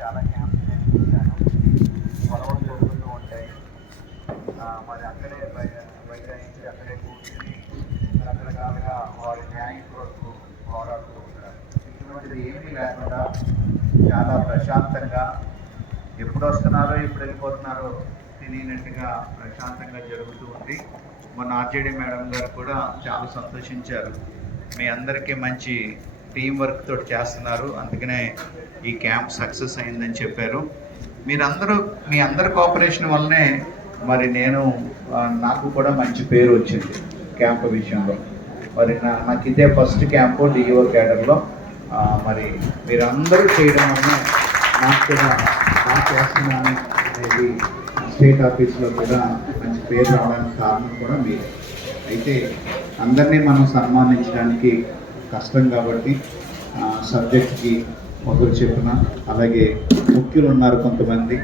చాలా క్యాంప్స్ నేను చూశాను. గొడవలు జరుగుతూ ఉంటాయి. మరి అక్కడే బైఠాయించి అక్కడే కూర్చుని రకరకాలుగా వారి న్యాయం కొరకు పోరాడుతూ ఉంటారు. ఇటువంటిది ఏమీ లేకుండా చాలా ప్రశాంతంగా ఎప్పుడు వస్తున్నారో ఎప్పుడు వెళ్ళిపోతున్నారో తెలియనట్టుగా ప్రశాంతంగా జరుగుతూ ఉంది. మొన్న ఆర్జేడీ మేడం గారు కూడా చాలా సంతోషించారు. మీ అందరికీ మంచి టీం వర్క్ తోటి చేస్తున్నారు, అందుకనే ఈ క్యాంప్ సక్సెస్ అయిందని చెప్పారు. మీరందరూ మీ అందరి కోఆపరేషన్ వల్లనే మరి నాకు కూడా మంచి పేరు వచ్చింది క్యాంప్ విషయంలో. మరి నాకు ఇదే ఫస్ట్ క్యాంపు డిఈఓ క్యాడర్లో. మరి మీరందరూ చేయడం వల్ల నాకు కూడా బాగా చేస్తున్నాను అనేది స్టేట్ ఆఫీస్లో కూడా మంచి పేరు రావడానికి కారణం కూడా మీరు. అయితే అందరినీ మనం సన్మానించడానికి కష్టం కాబట్టి సబ్జెక్ట్కి ఒకరు చెప్పిన, అలాగే ముఖ్యులు ఉన్నారు కొంతమంది.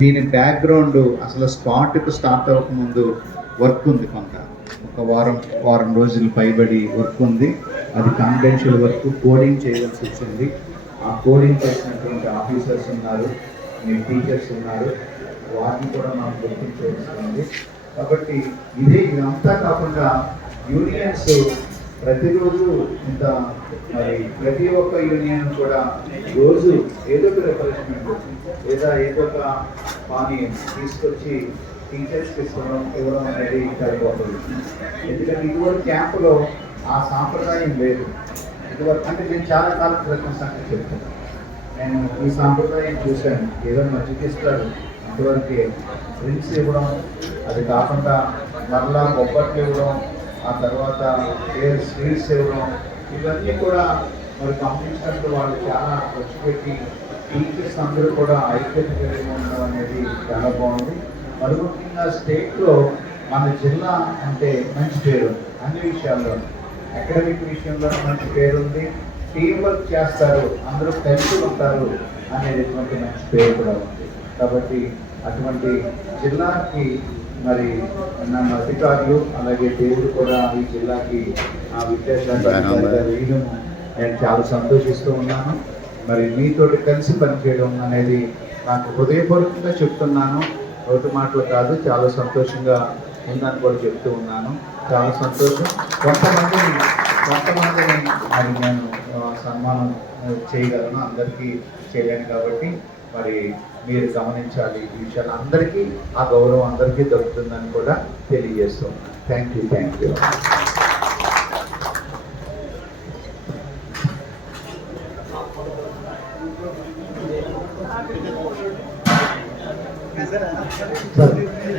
దీని బ్యాక్గ్రౌండ్ అసలు స్పాట్కి స్టార్ట్ అవ్వకముందు వర్క్ ఉంది, కొంత ఒక వారం రోజులు పైబడి వర్క్ ఉంది. అది కాన్ఫిడెన్షియల్ వర్క్, కోడింగ్ చేయవలసి వచ్చింది. ఆ కోడింగ్ చేసినటువంటి ఆఫీసర్స్ ఉన్నారు, మీ టీచర్స్ ఉన్నారు, వాటిని కూడా మనం గుర్తించవలసింది. కాబట్టి ఇదంతా కాకుండా యూనియన్స్ ప్రతిరోజు ఇంత మరి ప్రతి ఒక్క యూనియన్ కూడా రోజు ఏదో ఒక రిఫ్రెష్మెంట్ లేదా ఏదో ఒక పానీయం తీసుకొచ్చి టీచర్స్కి ఇవ్వడం అనేది సరిపోతుంది. ఎందుకంటే ఇటువంటి క్యాంపులో ఆ సాంప్రదాయం లేదు. ఇదివరకు అంటే నేను చాలా కాలం క్రితం సంగతి చెప్తాను. నేను ఈ సాంప్రదాయం చూశాను. ఏదో మజ్జిగ ఇస్తారు, అంతవరకే డ్రింక్స్ ఇవ్వడం, అది కాకుండా మరలా బొబ్బట్లు ఇవ్వడం, ఆ తర్వాత స్వీట్స్ ఇవ్వడం, ఇవన్నీ కూడా మరి పంపించినప్పుడు వాళ్ళు చాలా ఖర్చు పెట్టి టీచర్స్ అందరూ కూడా ఐక్యత కలిగి ఉండడం అనేది చాలా బాగుంది. మరి ముఖ్యంగా స్టేట్లో మన జిల్లా అంటే మంచి పేరు ఉంది, అన్ని విషయాల్లో అకాడమిక్ విషయంలో మంచి పేరు ఉంది. టీం వర్క్ చేస్తారు, అందరూ కలిసి ఉంటారు అనేటువంటి మంచి పేరు కూడా ఉంది. కాబట్టి అటువంటి జిల్లాకి మరి నన్న అధికారులు అలాగే దేవుడు కూడా ఈ జిల్లాకి విద్యాశాఖ వేయడం నేను చాలా సంతోషిస్తూ ఉన్నాను. మరి మీతోటి కలిసి పనిచేయడం అనేది నాకు హృదయపూర్వకంగా చెప్తున్నాను, నోటి మాటలు కాదు. చాలా సంతోషంగా ఉందని కూడా చెప్తూ ఉన్నాను. చాలా సంతోషం. కొంతమందిని మరి నేను సన్మానం చేయగలను, అందరికీ చేయలేను. కాబట్టి మరి మీరు గమనించాలి ఈ విషయాలు. అందరికీ ఆ గౌరవం అందరికీ దొరుకుతుందని కూడా తెలియజేస్తున్నాను. Thank you.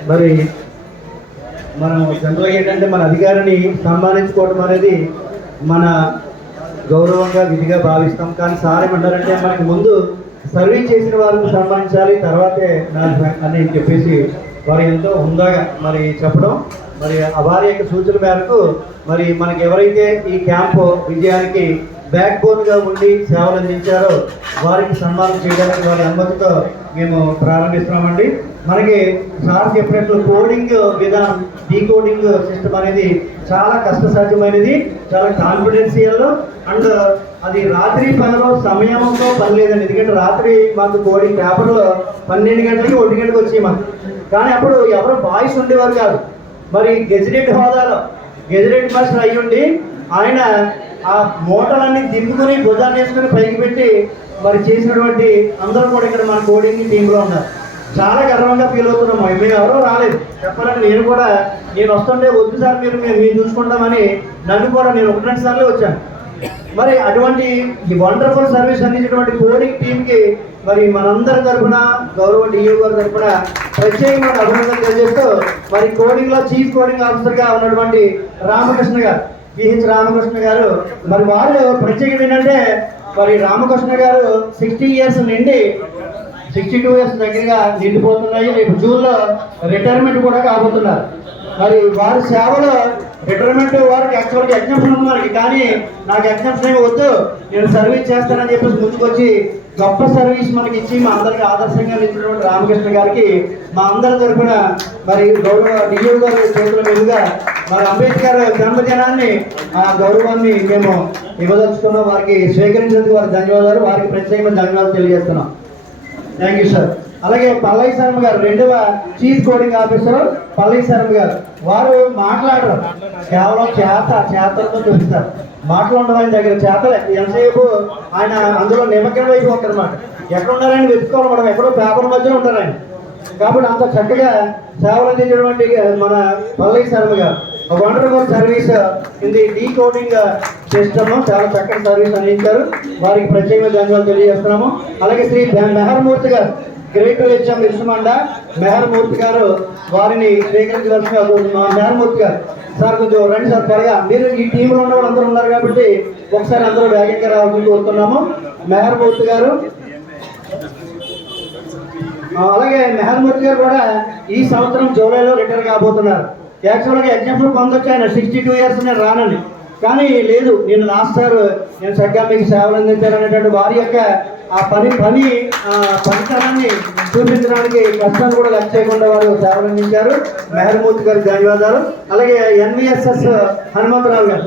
మరి మనం జనరల్గా ఏంటంటే మన అధికారిని సన్మానించుకోవడం అనేది మన గౌరవంగా విధిగా భావిస్తాం. కానీ సార్ ఏమంటారంటే మనకి ముందు సర్వీస్ చేసిన వారిని సన్మానించాలి, తర్వాతే అని చెప్పేసి వారు ఎంతో హుందాగా మరి చెప్పడం, మరి వారి యొక్క సూచన మేరకు మరి మనకి ఎవరైతే ఈ క్యాంపు విజయానికి బ్యాక్ బోన్గా ఉండి సేవలు అందించారో వారికి సన్మానం చేయడానికి వారి అనుమతితో మేము ప్రారంభిస్తున్నామండి. మనకి సార్ చెప్పినట్లు కోడింగ్ విధానం, డీకోడింగ్ సిస్టమ్ అనేది చాలా కష్టసాధ్యమైనది, చాలా కాన్ఫిడెన్షియల్. అండ్ అది రాత్రి పనిలో సమయంతో పని లేదండి. ఎందుకంటే రాత్రి మాకు కోడింగ్ పేపర్లో 12 గంటలకి 1 గంటకి వచ్చేయి మాకు. కానీ అప్పుడు ఎవరు బాయ్స్ ఉండేవారు కాదు. మరి గెజిటెడ్ హోదాలో గెజిటెడ్ మాస్టర్ అయ్యుండి ఆయన ఆ మూటలన్నీ దింపుకొని భుజాన్ని వేసుకొని పైకి పెట్టి మరి చేసినటువంటి అందరూ కూడా ఇక్కడ మన కోడింగ్ టీంలో ఉన్నారు. చాలా గర్వంగా ఫీల్ అవుతున్నాము. మేము ఎవరో రాలేదు చెప్పాలంటే. నేను వస్తుంటే వద్దు సార్ మేము చూసుకుంటామని నన్ను కూడా నేను 1-2 సార్లు వచ్చాను. మరి అటువంటి ఈ వండర్ఫుల్ సర్వీస్ అందించినటువంటి కోడింగ్ టీంకి మరి మనందరి తరఫున గౌరవ డిఓ గారి తరఫున ప్రత్యేకమైన అభినందనలు తెలియజేస్తూ మరి కోడింగ్లో చీఫ్ కోడింగ్ ఆఫీసర్గా ఉన్నటువంటి రామకృష్ణ గారు, పిహెచ్ రామకృష్ణ గారు, మరి వారు ప్రత్యేకత ఏంటంటే మరి రామకృష్ణ గారు 60 ఇయర్స్ నుండి 62 ఇయర్స్ దగ్గరగా నిండిపోతున్నాయి. రేపు జూన్లో రిటైర్మెంట్ కూడా కాబోతున్నారు. మరి వారి సేవలో రిటైర్మెంట్ వారికి యాక్చువల్గా ఎగ్జామ్షన్ ఉంది మనకి, కానీ నాకు ఎగ్జామ్షన్ ఏమి వద్దు, నేను సర్వీస్ చేస్తానని చెప్పేసి ముందుకు వచ్చి గొప్ప సర్వీస్ మనకి ఇచ్చి మా అందరికి ఆదర్శంగా నిలిచినటువంటి రామకృష్ణ గారికి మా అందరి తరఫున మరి గౌరవ డిఓ గారి చేతుల మీదుగా మరి అంబేద్కర్ జన్మదినాన్ని ఆ గౌరవాన్ని మేము ఇవ్వదలుచుకున్నాం. వారికి స్వీకరించేందుకు వారికి ధన్యవాదాలు, వారికి ప్రత్యేకమైన ధన్యవాదాలు తెలియజేస్తున్నాం. Thank you sir. అలాగే పల్లవి శర్మ గారు, రెండవ చీఫ్ కోడింగ్ ఆఫీసర్ పల్లవి శర్మ గారు. వారు మాట్లాడరు, కేవలం చేతలతో చూపిస్తారు. మాట్లాడడం ఆయన దగ్గర చేతలే. ఎంతసేపు ఆయన అందులో నిమగ్నం అయిపోతారు అన్నమాట. ఎక్కడ ఉన్నారని వెతుక్కోవాలి మనం, ఎక్కడో పేపర్ మధ్య ఉంటారు ఆయన. కాబట్టి అంత చక్కగా సేవలు అందించినటువంటి మన Pallavi Sharma garu wonderful service in the decoding system, చాలా చక్కటి సర్వీస్ అందించారు. వారికి ప్రత్యేకంగా ధన్యవాదాలు తెలియజేస్తున్నాము. అలాగే శ్రీ మెహర్మూర్తి గారు, గ్రేట్ హెచ్ఎం ఇరుసుమండ మెహర్మూర్తి గారు, వారిని స్వీకరించవలసిన మెహర్మూర్తి గారు. సార్ కొంచెం రండి సార్ త్వరగా. మీరు ఈ టీంలో ఉన్న వాళ్ళు అందరూ ఉన్నారు కాబట్టి ఒకసారి అందరూ వేగంగా రావాలని కోరుతున్నాము. మెహర్మూర్తి గారు, అలాగే మెహర్మూర్తి గారు కూడా ఈ సంవత్సరం జూలైలో రిటైర్ కాబోతున్నారు. యాక్చువల్గా ఎగ్జాంపుల్ పొందొచ్చు ఆయన 62 years నేను రానని, కానీ లేదు, నేను లాస్ట్ సార్ నేను చక్కగా మీకు సేవలు అందించాను అనేటువంటి వారి యొక్క ఆ పనితనాన్ని చూపించడానికి కష్టాన్ని కూడా లెక్క చేయకుండా వారు సేవలు అందించారు. మెహర్మూర్తి గారికి ధన్యవాదాలు. అలాగే ఎన్విఎస్ఎస్ హనుమంతరావు గారు,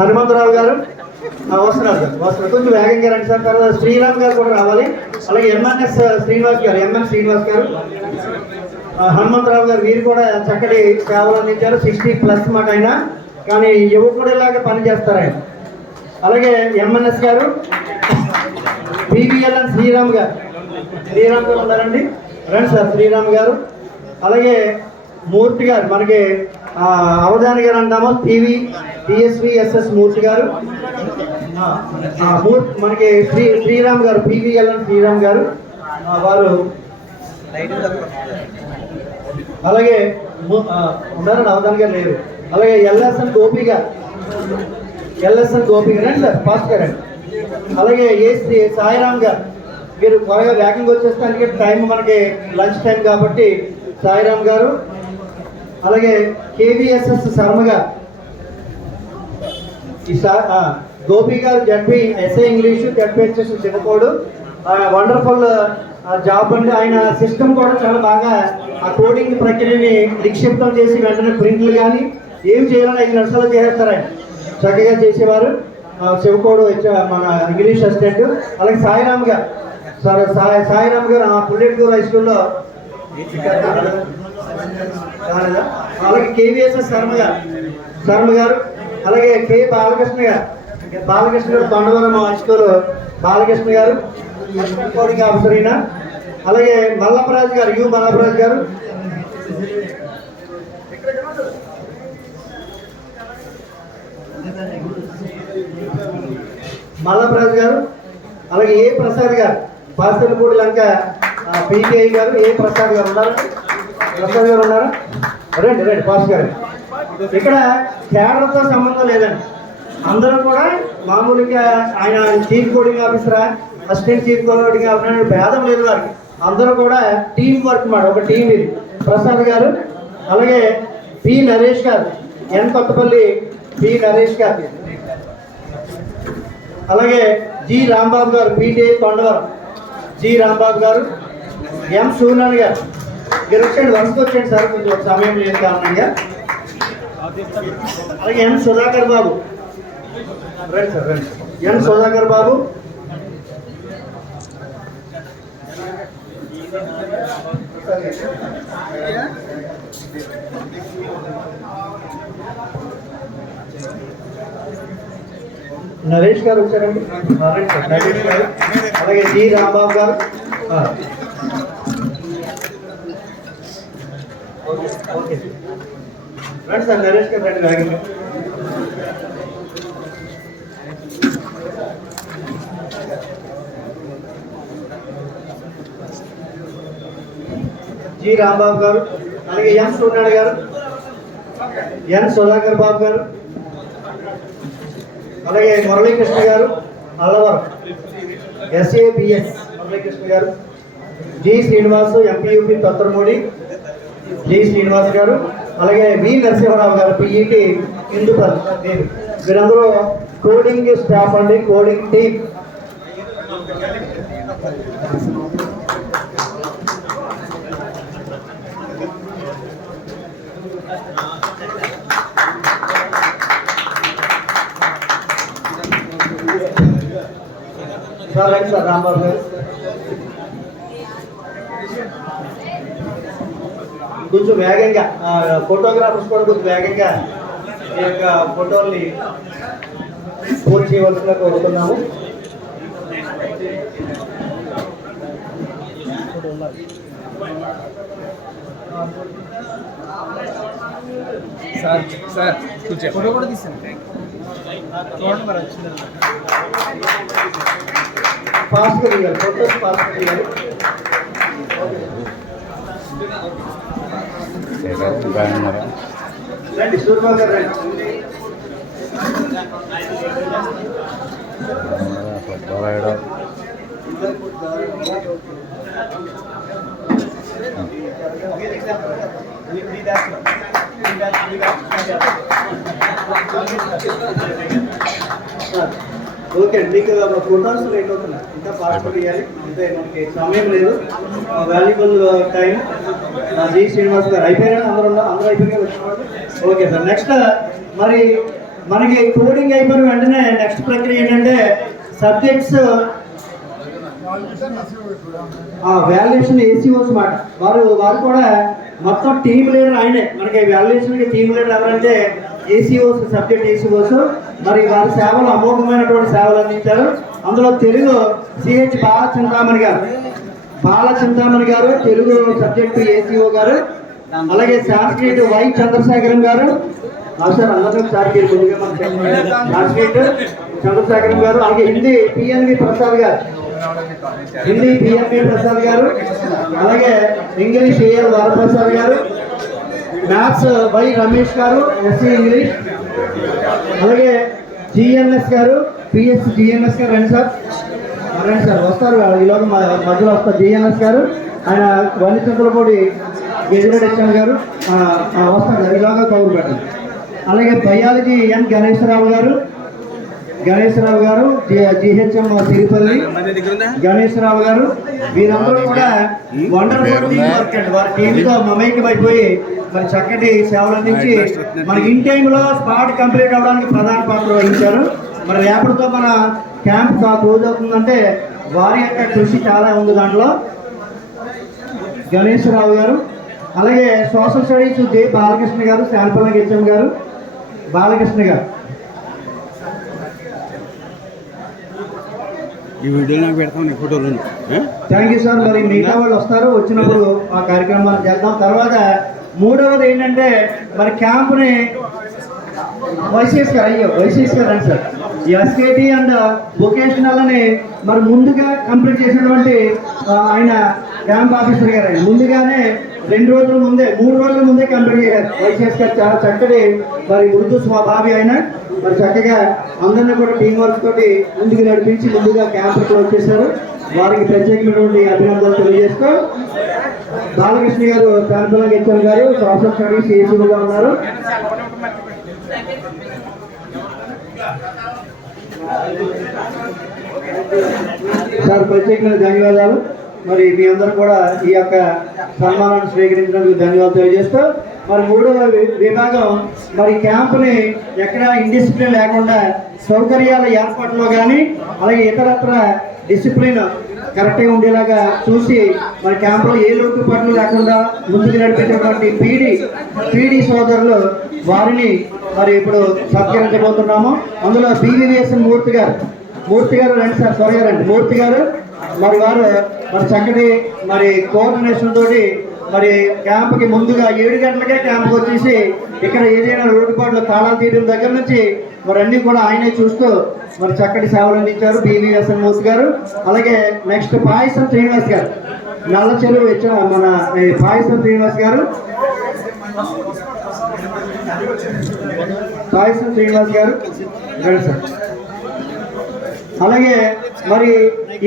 హనుమంతరావు గారు వస్తున్నారు కొంచెం వేగంగా రండి సార్. తర్వాత శ్రీరామ్ గారు కూడా రావాలి. అలాగే ఎంఎన్ఎస్ శ్రీనివాస్ గారు, ఎంఎన్ శ్రీనివాస్ గారు, హనుమంతరావు గారు, వీరు కూడా చక్కటి సేవలు అందించారు. 60+ మాట అయినా కానీ యువకుడిలాగా పనిచేస్తారు ఆయన. అలాగే ఎంఎన్ఎస్ గారు, పివిఎల్ఎన్ శ్రీరామ్ గారు, శ్రీరామ్ గారు ఉన్నారండి, రండి సార్ శ్రీరామ్ గారు. అలాగే మూర్తి గారు, మనకి అవధాని గారు అంటాము, పిఎస్విఎస్ఎస్ మూర్తి గారు, మనకి శ్రీరామ్ గారు, పివిఎల్ఎన్ శ్రీరామ్ గారు వారు. అలాగే ఉన్నారని అవధాని గారు లేరు. అలాగే ఎల్ఎస్ఎన్ గోపి గారు, ఎల్ఎస్ఎన్ గోపి గారు రండి సార్ ఫాస్ట్ గారు. అలాగే సాయిరామ్ గారు, మీరు త్వరగా వేగంగా వచ్చేస్తానికి టైం మనకి లంచ్ టైం కాబట్టి సాయిరామ్ గారు. అలాగే KVSS Sharma garu, Gopi garu ZP SA English ZPHS Chinnakodu, wonderful job అండి. ఆయన సిస్టమ్ కూడా చాలా బాగా ఆ కోడింగ్ ప్రక్రియని నిక్షిప్తం చేసి వెంటనే ప్రింట్లు కానీ ఏం చేయాలని 5 నిమిషాలు చేసేస్తారు ఆయన, చక్కగా చేసేవారు. శివకోడు మన ఇంగ్లీష్ అసిస్టెంట్. అలాగే సాయిరామ్ గారు, సాయిరామ్ గారు పుల్లెటూరు హై స్కూల్లో. అలాగే కేవీఎస్ఎస్ శర్మ గారు. అలాగే కే బాలకృష్ణ గారు, తొండవరం హై స్కూల్ బాలకృష్ణ గారు కోడింగ్ ఆఫీసర్ అయినా. అలాగే మల్లపరాజు గారు, మల్లపరాజు గారు. మల్లపరాజు గారు. అలాగే ఏ ప్రసాద్ గారు, పాస్తలపూడి లంక పిటిఐ గారు, ఏ ప్రసాద్ గారు ఉన్నారు, ప్రసాద్ గారు ఉన్నారా? రండి పాస్ గారు. ఇక్కడ కేడర్తో సంబంధం లేదండి, అందరూ కూడా మామూలుగా ఆయన చీఫ్ కోడింగ్ ఆఫీసరా, అసిస్టెంట్ చీఫ్ కోడింగ్ ఆఫీసర్ భేదం లేదు వారికి. అందరూ కూడా టీం వర్క్ మాట, ఒక టీం ఇది. ప్రసాద్ గారు. అలాగే పి నరేష్ గారు, కొత్తపల్లి పి నరేష్ గారు. అలాగే జి రాంబాబు గారు, పీటీఐ తొండవరం జి రాంబాబు గారు. ఎం సూర్యనారాయణ గారు, మీరు వచ్చండి, వరుసకు వచ్చండి సార్, కొంచెం సమయం లేదు కారణంగా. అలాగే ఎన్ సుధాకర్ బాబు, రండి సార్ రండి. ఎన్ సుధాకర్ బాబు. నరేష్ గారు వచ్చారండి, నరేష్ గారు. అలాగే జి రాంబాబు గారు. ఓకే రండి సార్, నరేష్ గారు రండి వేగంగా. జి రాంబాబు గారు. అలాగే ఎన్ సూర్యనారాయణ గారు, ఎన్ సుధాకర్ బాబు గారు. అలాగే మురళీకృష్ణ గారు, అల్లవరం ఎస్ఏబిఎస్ మురళీకృష్ణ గారు. G Srinivasu, MPUP Tottaramudi G Srinivas గారు. అలాగే వి నరసింహరావు గారు, పిఈటి ఇందుపల్లి. వీరందరూ కోడింగ్ స్టాఫ్ అండి, coding team. Sir right sir Rambabu గారు కొంచెం వేగంగా ఫోటోగ్రాఫర్స్ కూడా కొంచెం వేగంగా ఈ యొక్క ఫోటోల్ని పూర్తి చేయవలసిందిగా కోరుతున్నాము. సార్ ఫోటో కూడా తీసాను. ఫాస్ట్గా దిగాలి, ఫోటోస్ ఫాస్ట్గా దిగాలి. రండి సూర్యబాబు గారు రండి. ఓకే అండి, మీకు ఫోటోస్ లేట్ అవుతున్నాయి, ఇంకా ఫాస్ట్ చేయాలి, అంటే మనకి సమయం లేదు, వాల్యుబుల్ టైం. జి శ్రీనివాస్ గారు అయిపోయినా అందరూ అయిపోయినా వచ్చినవాళ్ళు. ఓకే సార్, నెక్స్ట్ మరి మనకి కోడింగ్ అయిపోయిన వెంటనే నెక్స్ట్ ప్రక్రియ ఏంటంటే సబ్జెక్ట్స్ వాల్యుయేషన్ ఏసీఓస్ మాట. వారు కూడా మొత్తం టీమ్ లీడర్ ఆయనే. మనకి వాల్యుయేషన్కి టీమ్ లీడర్ ఎవరంటే ఏసీఓస్, సబ్జెక్ట్ ఏసీఓస్. మరి వారి సేవలు అమోఘమైనటువంటి సేవలు అందించారు. అందులో తెలుగు సిహెచ్ బాలచింతామణి గారు తెలుగు సబ్జెక్టు ఏసీఓ గారు, అలాగే సాంస్క్రిట్ వై చంద్రశేఖరం గారు, సార్ అందరూ సాంస్క్రిట్ చంద్రశేఖరం గారు, అలాగే హిందీ పిఎన్వి ప్రసాద్ గారు, అలాగే ఇంగ్లీష్ ఏఎల్ వరప్రసాద్ గారు, మ్యాథ్స్ వై రమేష్ గారు ఎస్సీ ఇంగ్లీష్, అలాగే జిఎన్ఎస్ గారు పిఎస్ జిఎన్ఎస్ గారు. రండి సార్ వస్తారు, ఈలోగా మధ్యలో వస్తారు జిఎన్ఎస్ గారు. ఆయన వనిచంద్రపూడి గెజిరెడ్ హెచ్ఎం గారు వస్తారు సార్, ఈలోగా కౌరు పెట్టండి. అలాగే బయాలజీ ఎన్ గణేశ్వరరావు గారు జిహెచ్ఎం తిరుపల్లి గణేశ్వరరావు గారు. వీరందరూ కూడా వండర్ఫుల్ టీం వర్క్ అండి. వారి టీంతో మమైక్యమైపోయి మరి చక్కటి సేవలు అందించి మనకి ఇన్ టైంలో స్పాట్ కంప్లీట్ అవ్వడానికి ప్రధాన పాత్ర వహించారు. మరి రేపటితో మన క్యాంప్ క్లోజ్ అవుతుందంటే వారి యొక్క కృషి చాలా ఉంది దాంట్లో. గణేశ్వరరావు గారు, అలాగే సోషల్ స్టడీస్ జే బాలకృష్ణ గారు, శాంపల్లి హెచ్ఎం గారు, బాలకృష్ణ గారు. ఈ వీడియో నాకు పెడతాను, ఈ ఫోటోలు. Thank you sir. మరి మిగతా వాళ్ళు వస్తారు, వచ్చినప్పుడు ఆ కార్యక్రమాలు చేద్దాం. తర్వాత మూడవది ఏంటంటే మరి క్యాంప్ని వైసీఎస్ గారు రండి సార్. ఎస్కేటి అండ్ వొకేషనల్ అని మరి ముందుగా కంప్లీట్ చేసినటువంటి ఆయన క్యాంప్ ఆఫీసర్ గారు. ఆయన ముందుగానే 3 రోజుల ముందే కంప్లీట్ చేశారు. వైసీఎస్ గారు చాలా చక్కటి మరి మృదు స్వభావి ఆయన. మరి చక్కగా అందరినీ కూడా టీం వర్క్ తోటి ముందుకు నడిపించి ముందుగా క్యాంపుకి వచ్చేసారు. వారికి ప్రత్యేకమైనటువంటి అభినందనలు తెలియజేస్తూ బాలకృష్ణ గారు శాంపల్లి హెచ్ఎం గారు సోషల్ స్టడీస్ ఏసీగా ఉన్నారు. సార్ ప్రత్యేకమైన ధన్యవాదాలు. మరి మీ అందరూ కూడా ఈ యొక్క సన్మానాన్ని స్వీకరించినందుకు ధన్యవాదాలు తెలియజేస్తూ మరి మూడవ విభాగం మరి క్యాంపుని ఎక్కడ ఇండిసిప్లిన్ లేకుండా సౌకర్యాల ఏర్పాటులో కానీ అలాగే ఇతరత్ర డిసిప్లిన్ కరెక్ట్గా ఉండేలాగా చూసి మరి క్యాంపులో ఏ లోటుపాట్లు లేకుండా ముందుకు నడిపేటటువంటి పీడీ సోదరులు వారిని మరి ఇప్పుడు సత్కరించబోతున్నాము. అందులో బీవీవీఎస్ఎన్ మూర్తి గారు రండి సార్, త్వరగా రండి. మూర్తి గారు మరి వారు మరి చక్కటి మరి కోఆర్డినేషన్ తోటి మరి క్యాంప్కి ముందుగా 7 గంటలకే క్యాంప్కి వచ్చేసి ఇక్కడ ఏదైనా లోటుపాట్లు తాళాలు తీయడం దగ్గర నుంచి మరి అన్నీ కూడా ఆయనే చూస్తూ మరి చక్కటి సేవలు అందించారు బీవీఎస్ఎన్ మూర్తి గారు. అలాగే నెక్స్ట్ పాయసం శ్రీనివాస్ గారు, నల్ల చెరువు మన పాయసం శ్రీనివాస్ గారు రండి సార్. అలాగే మరి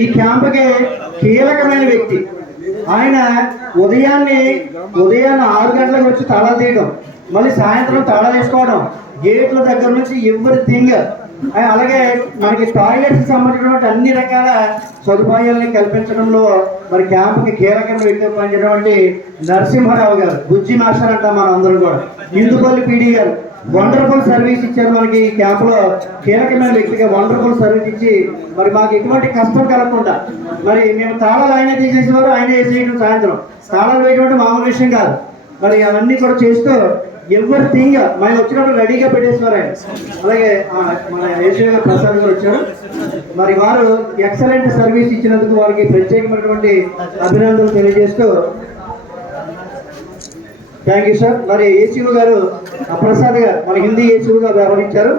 ఈ క్యాంపుకి కీలకమైన వ్యక్తి ఆయన. ఉదయాన్నే 6 గంటలకు వచ్చి తాళా తీయడం, మళ్ళీ సాయంత్రం తాళా వేసుకోవడం, గేట్ల దగ్గర నుంచి ఎవ్రీథింగ్. అలాగే మనకి టాయిలెట్స్కి సంబంధించినటువంటి అన్ని రకాల సదుపాయాలని కల్పించడంలో మరి క్యాంపుకి కీలకమైన వ్యక్తి పనిచేయటువంటి నరసింహారావు గారు, బుజ్జి మాస్టర్ అంటాం మనం అందరం కూడా. ఇందుపల్లి పీడీ గారు వండర్ఫుల్ సర్వీస్ ఇచ్చారు మనకి ఈ క్యాంపులో. కీలకమైన వ్యక్తిగా వండర్ఫుల్ సర్వీస్ ఇచ్చి మరి మాకు ఎటువంటి కష్టం కలగకుండా, మరి మేము తాళాలు ఆయనే తీసేసేవారు, ఆయనే వేసేయడం. సాయంత్రం తాళాలు వేయడం మామూలు విషయం కాదు. మరి అవన్నీ కూడా చేస్తూ ఎవరిథింగ్ మేము వచ్చినప్పుడు రెడీగా పెట్టేసేవారు ఆయన. అలాగే మన ఏసీగా ప్రసాద్ గారు వచ్చారు. మరి వారు ఎక్సలెంట్ సర్వీస్ ఇచ్చినందుకు వారికి ప్రత్యేకమైనటువంటి అభినందనలు తెలియజేస్తూ థ్యాంక్ యూ సార్. మరి ఏసీఓ గారు ప్రసాద్ గారు మన హిందీ ఏసీఓగా వ్యవహరించారు.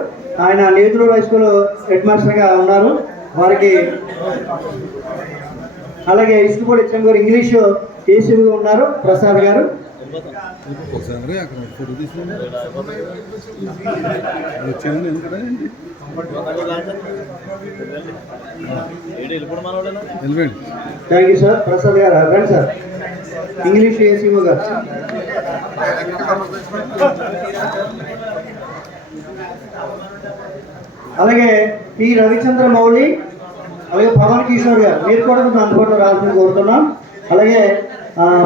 ఆయన నేదులూరు హై స్కూల్ హెడ్ మాస్టర్గా ఉన్నారు. వారికి అలాగే ఇసుకుపూడి హెచ్ఎం గారు ఇంగ్లీషు ఏసీఓగా ఉన్నారు ప్రసాద్ గారు. Thank you sir. ప్రసాద్ గారు రండి సార్. ఇంగ్లీష్ ఏసీఓ గారు. అలాగే పి రవిచంద్ర మౌళి, అలాగే పవన్ కిషోర్ గారు, మీరు కూడా కొంచెం అందుబాటులో రావాలని కోరుతున్నాం. అలాగే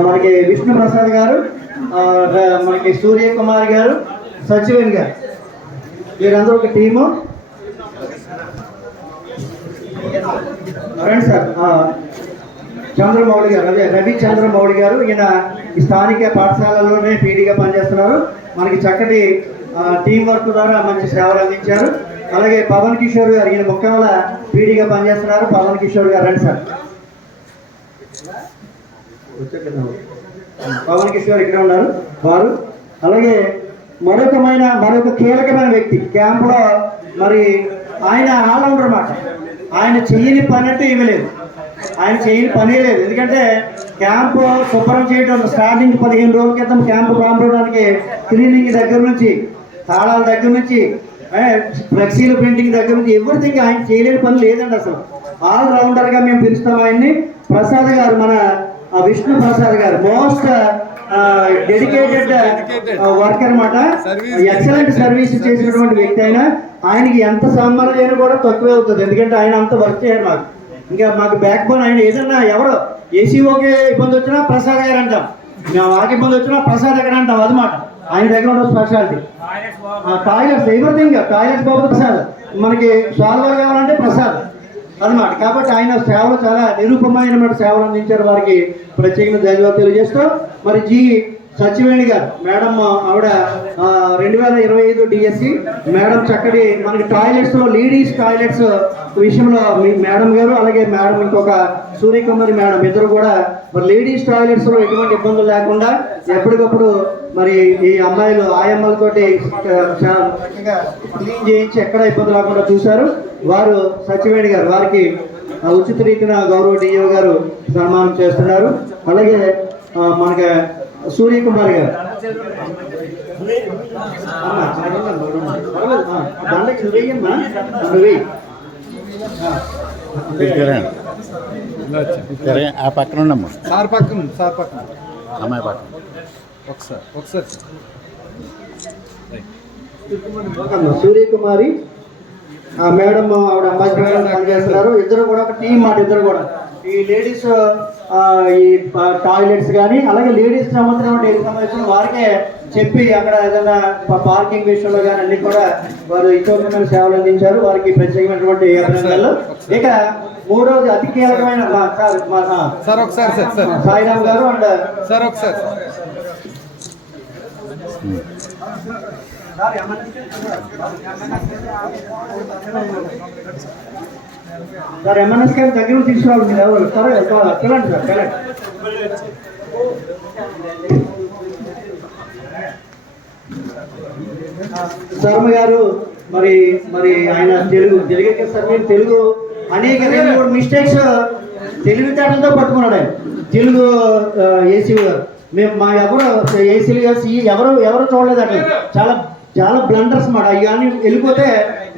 మనకి విష్ణు ప్రసాద్ గారు, మనకి సూర్యకుమార్ గారు, సచివన్ గారు, వీరందరూ ఒక టీము. రండి సార్. చంద్రమౌళి గారు, అదే రవి చంద్రమౌళి గారు, ఈయన ఈ స్థానిక పాఠశాలలోనే పీడీగా పనిచేస్తున్నారు. మనకి చక్కటి టీం వర్క్ ద్వారా మంచి సేవలు అందించారు. అలాగే పవన్ కిషోర్ గారు, ఈయన ముఖ్యంగా పీడీగా పనిచేస్తున్నారు. పవన్ కిషోర్ గారు రండి సార్. పవన్ కిషోర్ ఇక్కడ ఉన్నారు వారు. అలాగే మరొక కీలకమైన వ్యక్తి క్యాంపులో, మరి ఆయన ఆల్రౌండర్ అన్నమాట. ఆయన చెయ్యని పని అంటే ఏమీ లేదు, ఆయన చేయని పనే లేదు. ఎందుకంటే క్యాంపు శుభ్రం చేయడం స్టార్టింగ్ 15 రోజుల క్రితం క్యాంపు ప్రారంభించడానికి క్లీనింగ్ దగ్గర నుంచి, తాళాల దగ్గర నుంచి, ఫ్లెక్సీల ప్రింటింగ్ దగ్గర నుంచి ఎవ్రీథింగ్ ఆయన చేయలేని పని లేదండి. అసలు ఆల్ రౌండర్గా మేము పిలుస్తాం ఆయన్ని. ప్రసాద్ గారు, మన విష్ణు ప్రసాద్ గారు మోస్ట్ డెడికేటెడ్ వర్క్ అనమాట. ఎక్సలెంట్ సర్వీస్ చేసినటువంటి వ్యక్తి. ఆయనకి ఎంత సన్మానం అయినా కూడా తక్కువే అవుతుంది. ఎందుకంటే ఆయన అంత వర్క్ చేయరు మాకు. ఇంకా మాకు బ్యాక్ బోన్ ఆయన. ఏదన్నా ఎవరో ఏసీఓకి ఇబ్బంది వచ్చినా ప్రసాద్ గారు అంటాం, మేము వాకి ఇబ్బంది వచ్చినా ప్రసాద్ ఎక్కడ అంటాం. అదన్నమాట ఆయన దగ్గర ఉన్న స్పెషాలిటీ. టాయిలెట్స్ ఎవ్రీథింగ్, టాయిలెట్స్ బాబు ప్రసాద్, మనకి సాల్వర్ కావాలంటే ప్రసాద్ అన్నమాట. కాబట్టి ఆయన సేవలు చాలా నిరూపమైన సేవలు అందించారు. వారికి ప్రత్యేకంగా ధన్యవాదాలు తెలియజేస్తూ, మరి జి సచివేణి గారు మేడం, ఆవిడ 2025 డిఎస్సి మేడం. చక్కటి మనకి టాయిలెట్స్ లో లేడీస్ టాయిలెట్స్ విషయంలో మేడం గారు, అలాగే మేడం ఇంకొక సూర్యకుమారి మేడం, ఇద్దరు కూడా మరి లేడీస్ టాయిలెట్స్ లో ఎటువంటి ఇబ్బందులు లేకుండా ఎప్పటికప్పుడు మరి ఈ అమ్మాయిలు ఆయమ్మలతోటి చక్కగా క్లీన్ చేయించి ఎక్కడ ఇబ్బంది లేకుండా చూశారు వారు. సచివేణి గారు, వారికి ఉచిత రీతిన గౌరవ డిఓ గారు సన్మానం చేస్తున్నారు. అలాగే మనకి సూర్యకుమార్ గారు, ఆ పక్కన ఉండమ్మా, సార్ పక్కన, సార్ పక్కన, అమ్మాయి పక్కన ఒకసారి సూర్యకుమారి మేడం, ఆవిడ అంబాసిడర్ పనిచేస్తున్నారు. ఇద్దరు కూడా ఒక టీం మాట. ఇద్దరు కూడా ఈ లేడీస్ ఈ టాయిలెట్స్ కానీ, అలాగే లేడీస్ సంబంధించిన వారికే చెప్పి అక్కడ ఏదైనా పార్కింగ్ విషయంలో కానీ అన్ని కూడా వారు ఇతోకమైన సేవలు అందించారు. వారికి ప్రత్యేకమైనటువంటి అభినందనలు. ఇక మూడవది అతి కీలకమైన సార్ ఒకసారి సార్ సాయిరామ్ గారు అండ్ సార్ ఒకసారి సార్ ఎంఎన్ఎస్ గారి దగ్గర తీసుకురావాలి. మీరు ఎవరు సార్? వెళ్ళండి సార్, వెళ్ళండి. శర్మ గారు, మరి ఆయన తెలుగు సార్. మీరు తెలుగు అనేక 2-3 మిస్టేక్స్ తెలివితేటలతో పట్టుకున్నాడు ఆయన. తెలుగు ఏసీ గారు, మేము మా ఎవరు ఏసీలు ఎవరు చూడలేదు అట్లా. చాలా బ్లండర్స్ మాట. అవి కానీ వెళ్ళిపోతే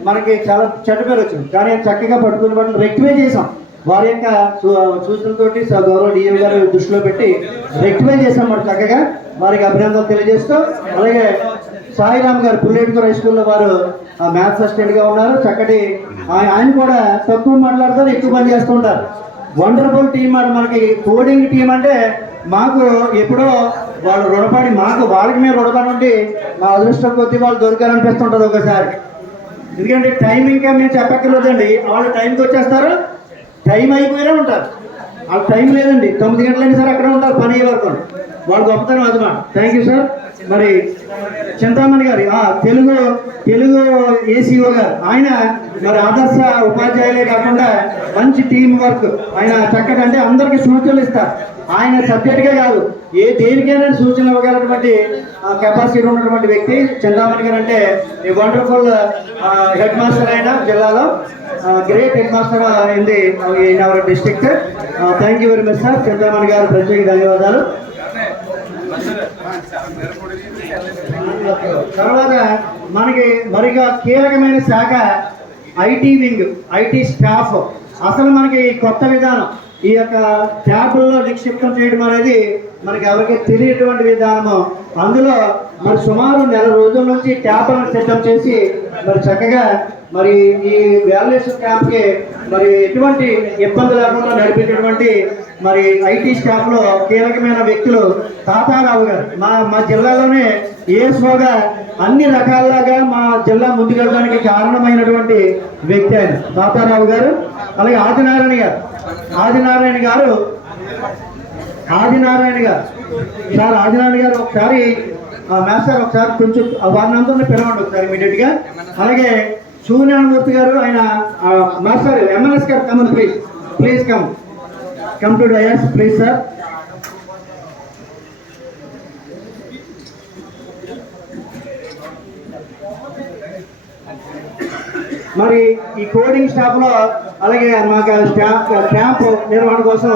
మనకి చాలా చెడ్డ పేరు వచ్చింది. కానీ చక్కగా పట్టుకుని వాటిని రెక్టిఫై చేసాం. వారి యొక్క సూచనలతోటి గౌరవ డిఎం గారు దృష్టిలో పెట్టి రెక్టిఫై చేసాం మాట చక్కగా. వారికి అభినందనలు తెలియజేస్తూ, అలాగే సాయిరామ్ గారు పుల్లేటికూర్ హై స్కూల్లో వారు మ్యాథ్స్ అసిస్టెంట్గా ఉన్నారు. చక్కటి ఆయన కూడా తక్కువ మాట్లాడతారు, ఎక్కువ పని చేస్తుంటారు. వండర్ఫుల్ టీం మాట. మనకి కోడింగ్ టీం అంటే మాకు ఎప్పుడో వాళ్ళు రుణపడి వాళ్ళకి మేము రుణపడి ఉండి మా అదృష్టం కొద్దీ వాళ్ళు దొరికారనిపిస్తుంటుంది ఒకసారి. ఎందుకంటే టైం ఇంకా మేము చెప్పక్కర్లేదండి, వాళ్ళు టైంకి వచ్చేస్తారు, టైం అయిపోయినా ఉంటారు. వాళ్ళ టైం లేదండి, 9 గంటలైనా సరే అక్కడ ఉంటారు పని అయ్యే వరకు. వాళ్ళు గొప్పతనం అదమాట. Thank you sir. మరి చింతామణి గారి తెలుగు ఏసీఓ గారు, ఆయన మరి ఆదర్శ ఉపాధ్యాయులే కాకుండా మంచి టీం వర్క్, ఆయన చక్కగా అంటే అందరికీ సూచనలు ఇస్తారు. ఆయన సబ్జెక్ట్గా కాదు దేనికైనా సూచనలు ఇవ్వగలటువంటి కెపాసిటీ ఉన్నటువంటి వ్యక్తి చింతామణి గారు. అంటే ఈ వండర్ఫుల్ హెడ్ మాస్టర్ అయిన జిల్లాలో great head master in our district. Thank you very much sir. Chintamani గారు ప్రత్యేక ధన్యవాదాలు. తర్వాత మనకి మరిగా కీలకమైన శాఖ ఐటీ వింగ్, ఐటీ స్టాఫ్. అసలు మనకి కొత్త విధానం ఈ యొక్క ట్యాబుల్లో నిక్షిప్తం చేయడం అనేది మనకి ఎవరికి తెలియటువంటి విధానము. అందులో మరి సుమారు 1 రోజుల నుంచి ట్యాబ్లను సిద్ధం చేసి మరి చక్కగా మరి ఈ వాల్యుయేషన్ క్యాంప్కి మరి ఎటువంటి ఇబ్బంది లేకుండా నడిపేటటువంటి మరి ఐటీ స్టాఫ్లో కీలకమైన వ్యక్తులు తాతారావు గారు. మా జిల్లాలోనే ఏఎస్ఓగా అన్ని రకాలుగా మా జిల్లా ముందుకెళ్ళడానికి కారణమైనటువంటి వ్యక్తి ఆయన తాతారావు గారు. అలాగే ఆదినారాయణ గారు సార్. ఆదినారాయణ గారు ఒకసారి మాస్టర్ ఒకసారి కొంచెం వారిని అందరినీ పిలవండి ఒకసారి ఇమీడియట్గా. అలాగే సూర్యనారాయణమూర్తి గారు, ఆయన మాస్టర్ ఎంఎన్ఎస్ గారు, come on please come to dais please sir. మరి ఈ కోడింగ్ స్టాఫ్లో అలాగే మాకు క్యాంప్ నిర్వహణ కోసం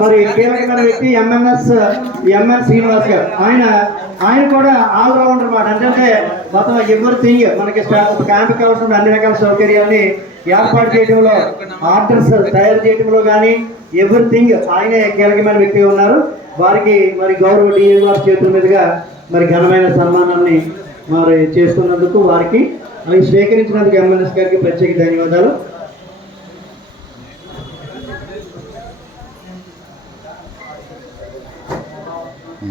మరి కీలకమైన వ్యక్తి ఎంఎన్ శ్రీనివాస్ గారు. ఆయన కూడా ఆల్రౌండర్ అన్నమాట. అంటే మొత్తం ఎవ్రీథింగ్ మనకి క్యాంప్ కావాల్సిన అన్ని రకాల సౌకర్యాన్ని ఏర్పాటు చేయడంలో, ఆర్డర్స్ తయారు చేయడంలో కానీ ఎవ్రీథింగ్ ఆయనే కీలకమైన వ్యక్తిగా ఉన్నారు. వారికి మరి గౌరవ డిఎంఆర్ చేతుల మీదుగా మరి ఘనమైన సన్మానాన్ని మరి చేసుకున్నందుకు వారికి అవి స్వీకరించినందుకు ఎంఎన్ఎస్ గారికి ప్రత్యేక ధన్యవాదాలు.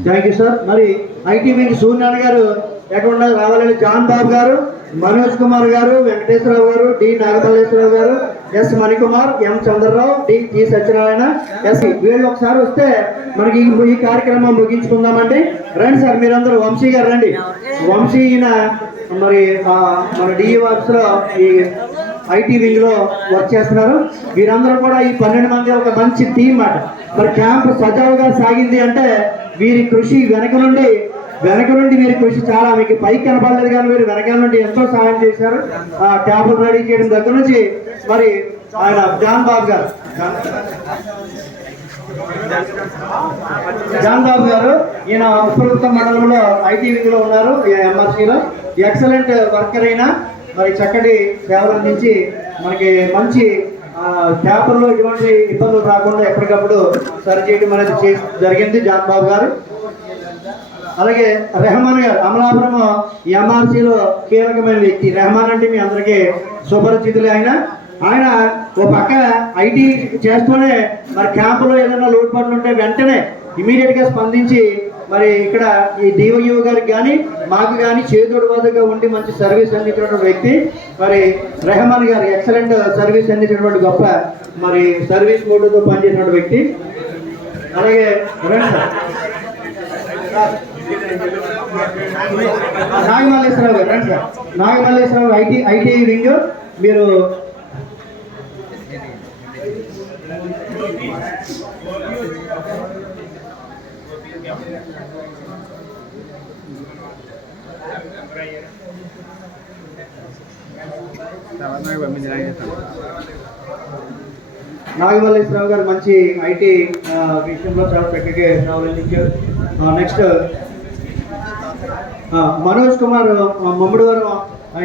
Thank you sir. మరి ఐటీ వింగ్ సూర్యనారాయణ గారు ఎక్కడ రావాలని జాన్ బాబు గారు, మనోజ్ కుమార్ గారు, వెంకటేశ్వరరావు గారు, డి నాగమల్లేశ్వరరావు గారు, ఎస్ మణికుమార్, ఎం చంద్రరావు, డి సత్యనారాయణ, ఎస్ వీళ్ళు ఒకసారి వస్తే మనకి ఈ కార్యక్రమం ముగించుకుందామండి. రండి సార్, మీరందరూ. వంశీ గారు రండి. వంశీ మరి మన డిఈవర్స్ లో ఈ ఐటీ వింగ్ లో వర్క్ చేస్తున్నారు. వీరందరూ కూడా ఈ 12 మంది ఒక మంచి టీం మాట. మరి క్యాంప్ సజావుగా సాగింది అంటే వీరి కృషి వెనక నుండి వీరి కృషి చాలా, మీకు పైకి కనపడలేదు కానీ వీరు వెనకాల నుండి ఎంతో సహాయం చేశారు. ట్యాబులు రెడీ చేయడం దగ్గర నుంచి మరి ఆయన జాన్ బాబు గారు ఈయన ఉప్పలగుప్తం మండలంలో ఐటీ వింగ్ లో ఉన్నారు. ఎంఆర్సీలో ఎక్సలెంట్ వర్కర్ అయినా మరి చక్కటి సేవలు అందించి మనకి మంచి ట్యాబుల్లో ఎటువంటి ఇబ్బందులు రాకుండా ఎప్పటికప్పుడు సరి చేయడం అనేది జరిగింది జాన్ బాబు గారు. అలాగే రెహమాన్ గారు, అమలాపురం ఎంఆర్సీలో కీలకమైన వ్యక్తి. రెహమాన్ అంటే మీ అందరికీ సుపరిచితులే. ఆయన ఓ పక్క ఐటీ చేస్తూనే మరి క్యాంపులో ఏదైనా లోటుపాట్లు ఉంటే వెంటనే ఇమీడియట్గా స్పందించి మరి ఇక్కడ ఈ డివైఓ గారికి కానీ మాకు కానీ చేదోడు వాదుగా ఉండి మంచి సర్వీస్ అందించినటువంటి వ్యక్తి మరి రెహమాన్ గారు. ఎక్సలెంట్ సర్వీస్ అందించినటువంటి గొప్ప మరి సర్వీస్ మోడ్తో పనిచేసినటువంటి వ్యక్తి. అలాగే నాగమల్లేశ్వరరావు గారు రండి సార్. Nagamalleswara Rao IT wing. మీరు నాగమల్లేశ్వరరావు గారు మంచి ఐటీ విషయంలో చాలా చక్కగా సేవలు అందించారు. నెక్స్ట్ మనోజ్ కుమార్ మమ్మడివారు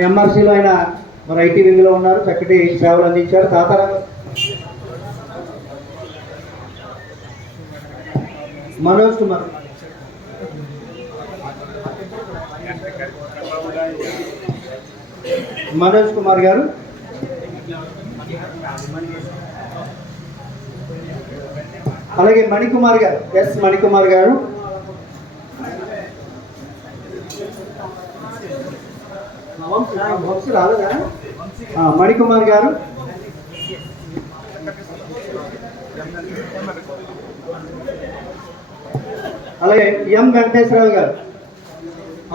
ఎంఆర్సీలో ఆయన మరి ఐటీ వింగ్లో ఉన్నారు, చక్కటి సేవలు అందించారు. తాతారావు మనోజ్ కుమార్ గారు. అలాగే మణికుమార్ గారు, ఎస్ మణికుమార్ గారు. మణికుమార్ గారు. అలాగే ఎం వెంకటేశ్వరరావు గారు,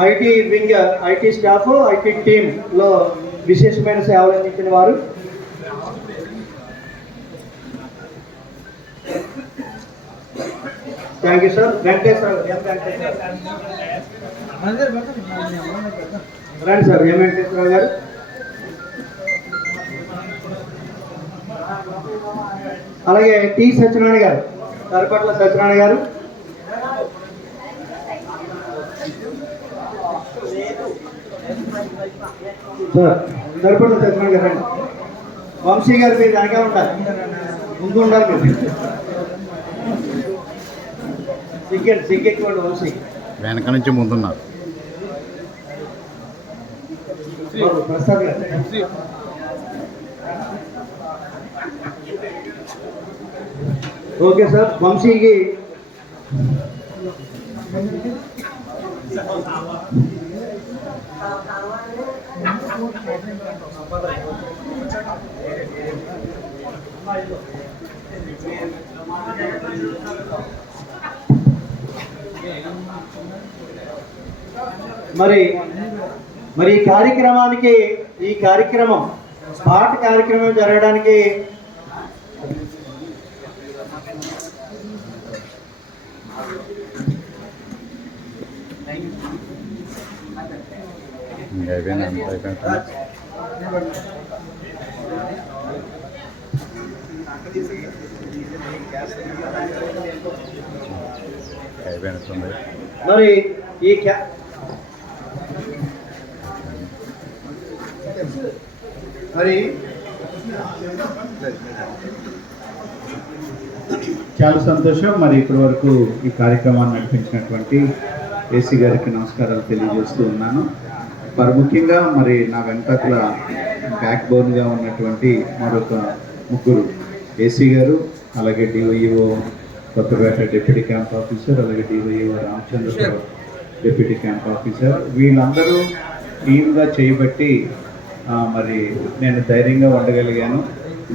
IT wing, IT staff, IT టీంలో విశేషమైన సేవలు అందించిన వారు. Thank you sir. Venkateswararao, M Venkateswararao రండి సార్. ఎం వెంకటేశ్వరరావు గారు. అలాగే టి సత్యనారాయణ గారు, కరపట్ల సత్యనారాయణ గారు. సార్ కరపట్ల సత్యనారాయణ గారు రండి. వంశీ గారు మీరు వెనక ఉంటారు, ముందు ఉండాలి మీరు. సిగ్గెట్టుకోండి వంశీ. వెనక నుంచి ముందున్నారు. ప్రసాద్ గారు. Okay sir. వంశీకి మరి ఈ కార్యక్రమం పాట కార్యక్రమం జరగడానికి మరి ఈ చాలా సంతోషం. మరి ఇప్పటి వరకు ఈ కార్యక్రమాన్ని నడిపించినటువంటి ఏసీ గారికి నమస్కారాలు తెలియజేస్తూ ఉన్నాను. మరి ముఖ్యంగా మరి నా వెంకటల బ్యాక్ బోన్గా ఉన్నటువంటి మరొక ముగ్గురు, ఏసీ గారు, అలాగే DYO Kothapeta deputy camp officer, అలాగే DYO Ramachandrarao deputy camp officer, వీళ్ళందరూ టీమ్గా చేయబట్టి మరి నేను ధైర్యంగా ఉండగలిగాను.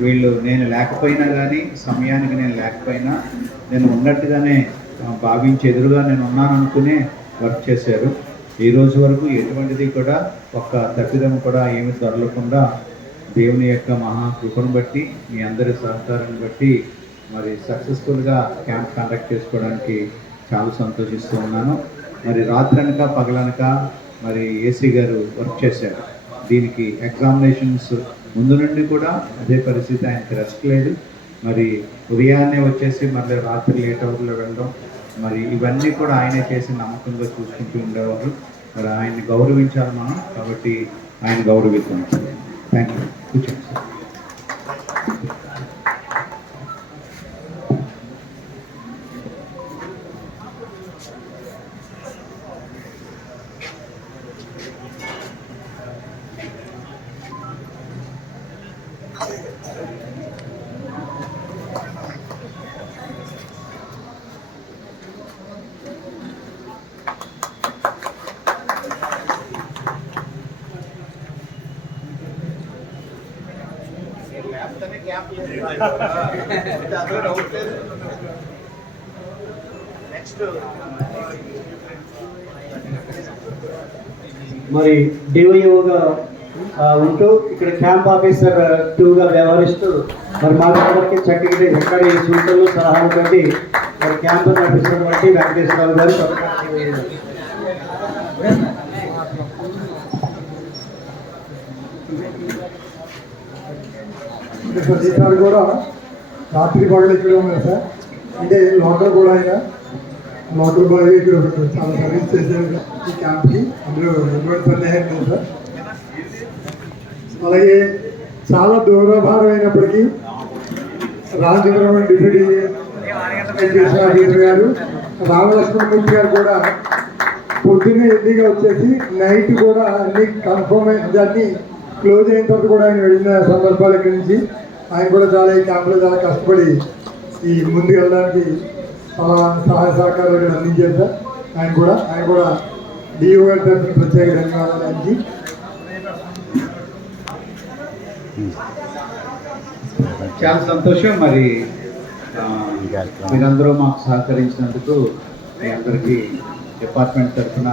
వీళ్ళు నేను లేకపోయినా కానీ, సమయానికి నేను లేకపోయినా నేను ఉన్నట్టుగానే భావించి ఎదురుగా నేను ఉన్నాను అనుకునే వర్క్ చేశారు. ఈ రోజు వరకు ఎటువంటిది కూడా ఒక్క తప్పిదం కూడా ఏమి దొరలకుండా దేవుని యొక్క మహాకృపను బట్టి, మీ అందరి సహకారాన్ని బట్టి మరి సక్సెస్ఫుల్గా క్యాంప్ కండక్ట్ చేసుకోవడానికి చాలా సంతోషిస్తూ ఉన్నాను. మరి రాత్రనక పగలనక మరి ఏసీ గారు వర్క్ చేశారు. దీనికి ఎగ్జామినేషన్స్ ముందు నుండి కూడా అదే పరిస్థితి, ఆయనకి రెస్ట్ లేదు. మరి ఉదయాన్నే వచ్చేసి మళ్ళీ రాత్రి లేట్ అవర్లో వెళ్ళడం, మరి ఇవన్నీ కూడా ఆయనే చేసి నమ్మకంగా చూసుకుంటూ ఉండేవారు. మరి ఆయన్ని గౌరవించాలి మనం, కాబట్టి ఆయన గౌరవిద్దాం. Thank you. కూర్చోండి సార్. మరి డివైఓగా ఉంటూ ఇక్కడ క్యాంప్ ఆఫీసర్ 2గా వ్యవహరిస్తూ మరి మా దగ్గరికి చక్కటి ఎక్కడి సూచనలు సలహాలు బట్టి మరి క్యాంప్ నడిపిస్తున్నటువంటి వెంకటేశ్వరరావు గారు ఈసారి కూడా రాత్రి పగలు ఇక్కడ ఉన్నారు సార్. అంటే లోకల్ కూడా ఆయన లోకల్ బాయ్ ఇక్కడ చాలా సర్వీస్ చేశారు ఈ క్యాంప్కి, అందులో ఎటువంటి సందేహం లేదు సార్. అలాగే చాలా దూరభారం అయినప్పటికీ రాజేంద్రరావు డిప్యూటీ గారు, రామలక్ష్మణమూర్తి గారు కూడా పొద్దున్నే ఎర్లీగా వచ్చేసి నైట్ కూడా అన్ని కన్ఫర్మ్ దాన్ని క్లోజ్ అయిన తర్వాత కూడా ఆయన వెళ్ళిన సందర్భాల నుంచి ఆయన కూడా చాలా ఈ క్యాంపులో చాలా కష్టపడి ఈ ముందుకు వెళ్ళడానికి చాలా సహాయ సహకారాలు అందించారు సార్. ఆయన కూడా డిఓ గారి తరఫున ప్రత్యేక ధన్యవాదాలు ఆయనకి. చాలా సంతోషం. మరి మీరందరూ మాకు సహకరించినందుకు మీ అందరికీ డిపార్ట్మెంట్ తరఫున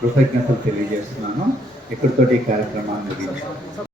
కృతజ్ఞతలు తెలియజేస్తున్నాను. ఇక్కడితోటి ఈ కార్యక్రమాన్ని ముగించాను.